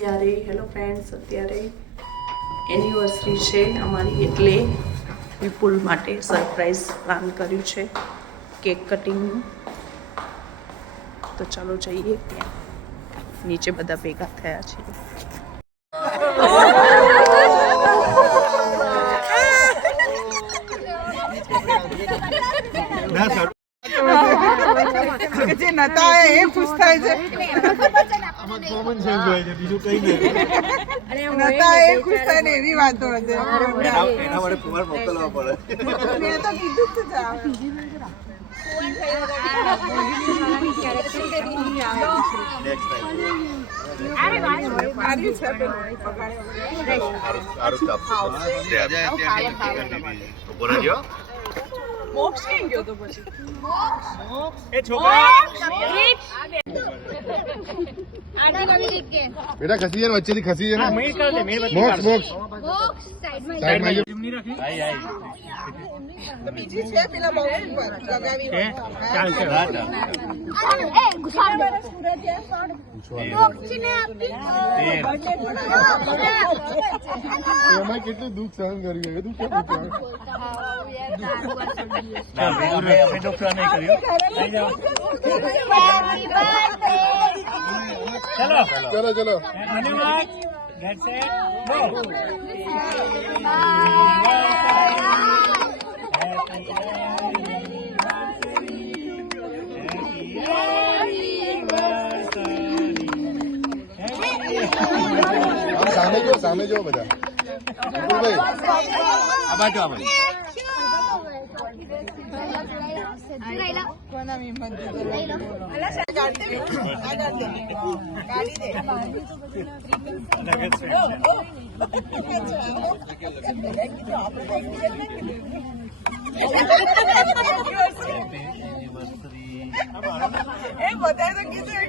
અત્યારે hello friends, અત્યારે anniversary છે અમારી, એટલે વિપુલ માટે સરપ્રાઈઝ પ્લાન કર્યું છે કેક કટિંગનું. તો ચાલો જઈએ ત્યાં. નીચે બધા ભેગા થયા છે. જે નતા એ ખુશ થાય છે, નતા એ ખુશ થાય ને એવી વાતો હશે. એના માટે કુમાર મોકલવા પડે. મેં તો કીધું જ છે. મોક્ષ કેમ ગયો તો પછી? બેટા ખસી જાય વચ્ચેથી ખસી જાય. બીજી છે પેલા બહુ લગાવી એમાં કેટલું દુઃખ સહન કર્યું. તું કેમ ચલો ચલો સામે જો બધા. આ બાજુ આ બાજુ. કોના હિંમત એ બધા તો કીધું